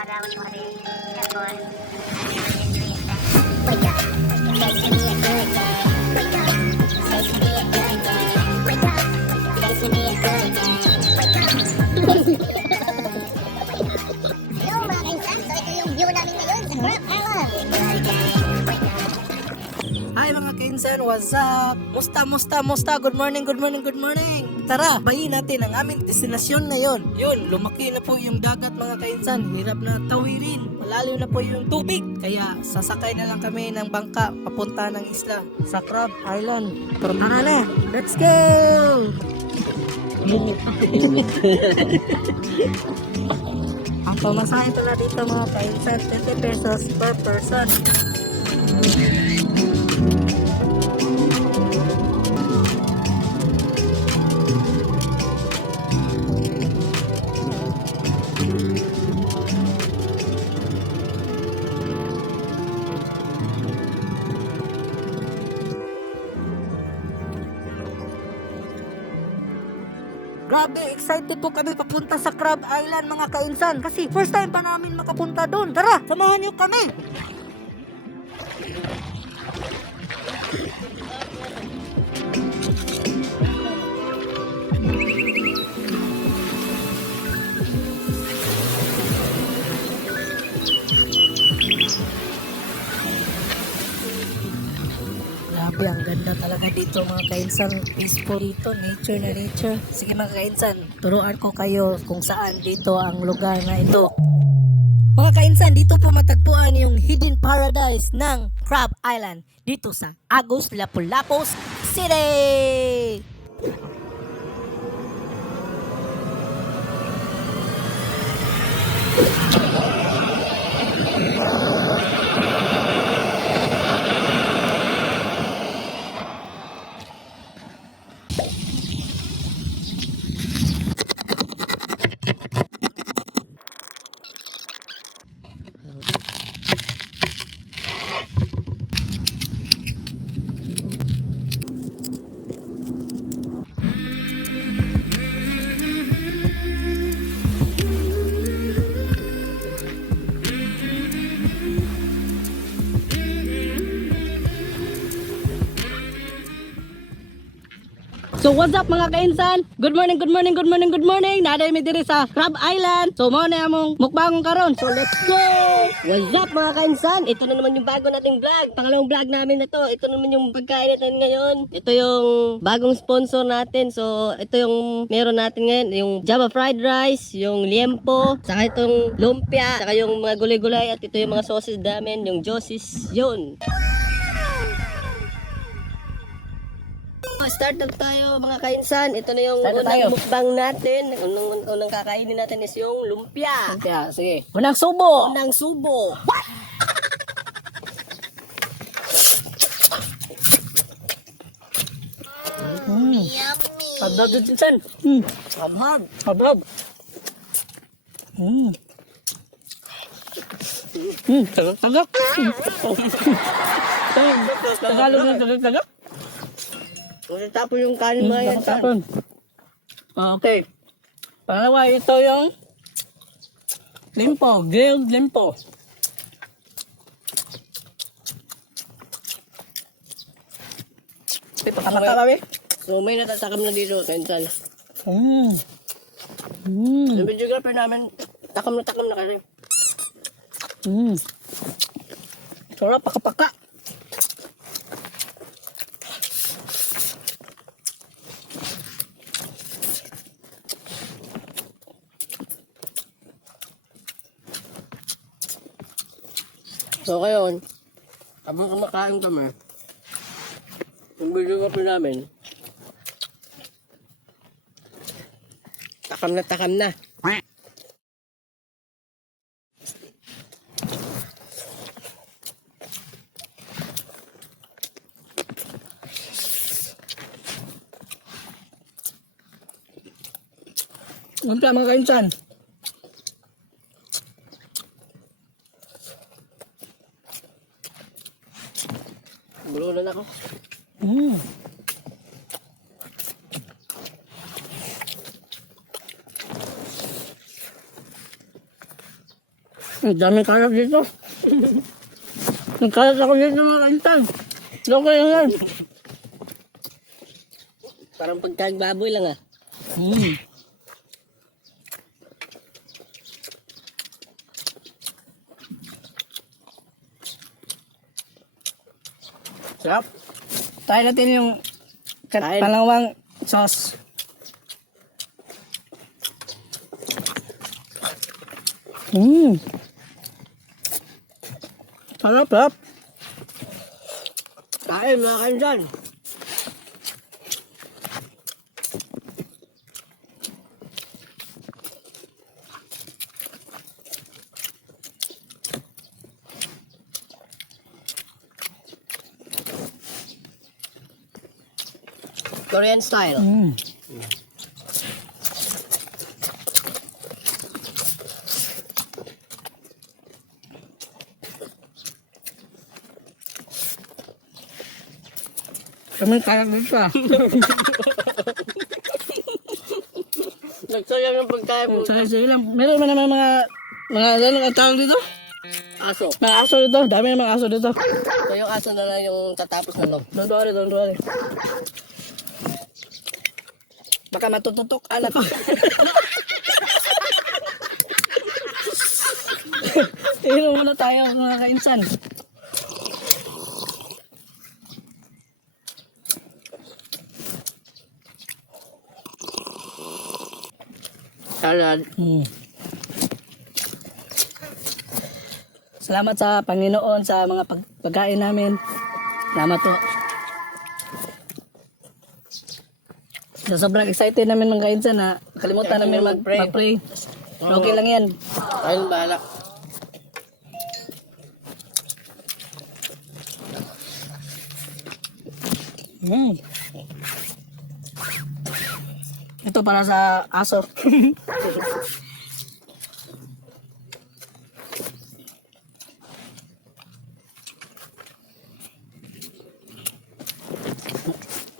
Hi mga kainsan, what's up? Musta? Good morning. Tara, bayin natin ang aming destinasyon ngayon. Yun, lumaki na po yung dagat mga kainsan. Hirap na tawirin. Malalim na po yung tubig. Kaya sasakay na lang kami ng bangka papunta ng isla sa Crab Island. Tara na, let's go! Ang pamasahe pala dito mga kainsan, 20 pesos per person. Grabe, excited po kami papunta sa Crab Island mga kainsan. Kasi first time pa namin makapunta doon. Tara, samahan niyo kami. Grabe, ang ganda talaga dito mga kainsan. Peaceful dito, nature na nature. Sige mga kainsan, turuan ko kayo kung saan dito ang lugar na ito. Mga kainsan, dito po matagpuan yung hidden paradise ng Crab Island dito sa Agus Lapu-Lapus City! So what's up mga kainsan? Good morning. Naday mi diri sa Crab Island. So mao na among mukbang karon. So let's go. What's up mga kainsan? Ito na naman yung bago nating vlog. Pangalawang vlog namin na to. Ito naman yung pagkain natin ngayon. Ito yung bagong sponsor natin. So ito yung meron natin ngayon, yung Java fried rice, yung liempo, saka itong lumpia, saka yung mga gulay-gulay at ito yung mga sauces namin, yung Jossis. Yun. Start na tayo mga kainsan. Ito na yung unang mukbang natin. Unang kakainin natin is yung lumpia. Lumpia, sige. Unang subo. What? Yummy. Habab din sinsan. Habab. Tagak. Tagalog na tagak. Tapos yung kanin mo yan. Okay. Pangalawa, ito yung limpo, grilled limpo. Pakapaka kami. So may natatakam na dito, kainsan. Yung videographer namin, takam na kasi. Sarap, pakapaka. So ngayon, habang kumakain kami, yung videographer namin, takam na. Lumpia mga kainsan. Bulunan ako. Ang daming kalat dito. Nagkalat ako dito mga kainsan. Okay lang yan. Parang pagkain baboy lang ah. Sarap. Try natin yung palawang sauce. Sarap, sarap. Kain mga kainsan. Korean style. Kami kaya dito ah. Nagsayang yung pagkain po. Nagsayang lang. Meron naman mga ang tawag dito? Aso. Mga aso dito. Dami ng mga aso dito. So yung aso na lang yung tatapos na to. Don't worry. Baka matututok anak ko. Tingnan muna tayo mga kainsan. Salad. Salamat sa Panginoon sa mga pagkain namin. Salamat po. So, sobrang excited namin mga kainsan na kalimutan namin mag-pray. Okay lang yan. Ayun, bahala. Ito para sa aso.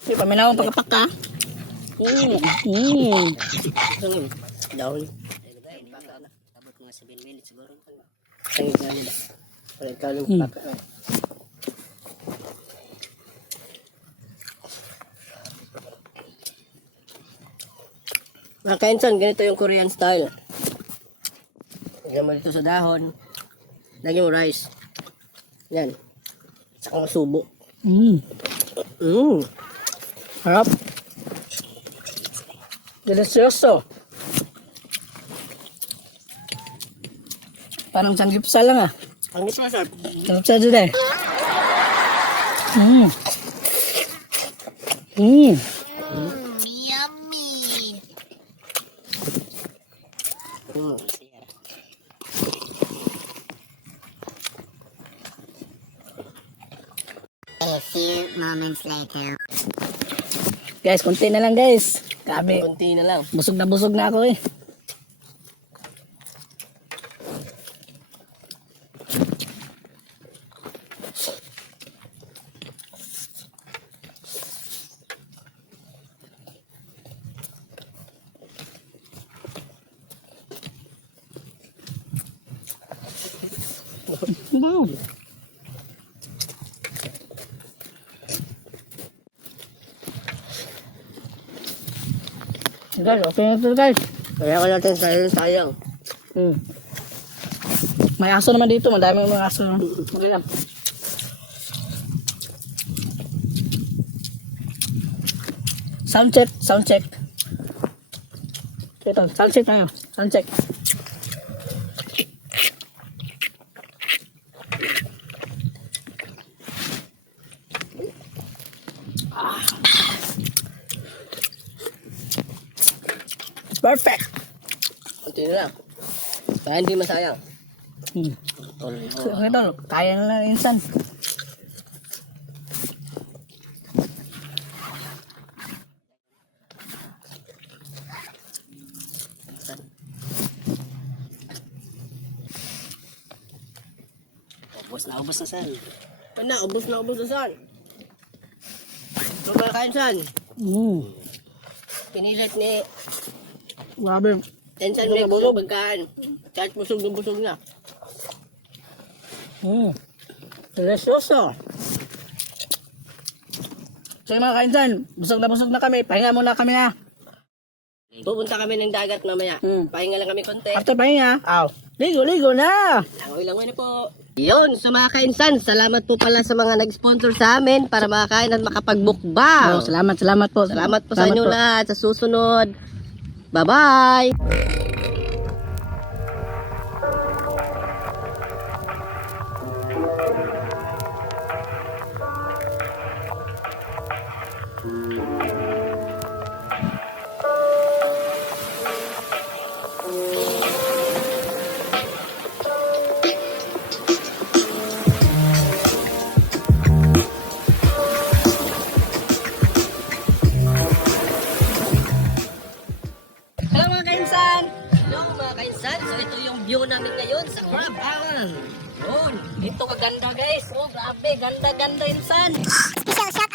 Hindi, paminawang pagkapak ka. Daon. Abot mga 7 minutes siguro. Tangis na nila. Palit ka lang paka. Mga kainsan, ganito yung Korean style. Lagyan mo dito sa dahon. Lagyan mo rice. Yan. Saka subo. Harap. Delicioso. Parang sanggipsal lang ah. Sanggipsal, sir. Sanggipsal din eh. Yummy. A few moments later. Guys, konti na lang guys. Grabe. Kunti na lang. Busog na ako eh. Guys, okay na ito guys. Kaya ko natin sayang. May aso naman dito, madami mga aso. Okay lang. Sound check. Ito, sound check tayo. Sound check. Perfect. Kunti na lang. Kaya hindi masayang. So, ito, kaya na lang insan. Ubus na san. Ubus na san. Ito mga kainsan. Pinilit ni Grabe. Tensan may bulo pagkaan. Kahit busog na. Delicioso. So yung mga kainsan, busog na kami. Pahinga muna kami ha. Pupunta kami ng dagat mamaya. Pahinga lang kami konti. After pahinga, ligo na. Langoy-langoy na po. Yun, sa mga kainsan, salamat po pala sa mga nag-sponsor sa amin para makakain at makapagbukbang. Salamat po. Salamat po sa inyo lahat. Sa susunod. Bye-bye. Hello mga kainsan! Hello mga kainsan! So ito yung view namin ngayon sa Crab Island. Yun, dito kaganda guys. Oh grabe, ganda-ganda insan. Special shout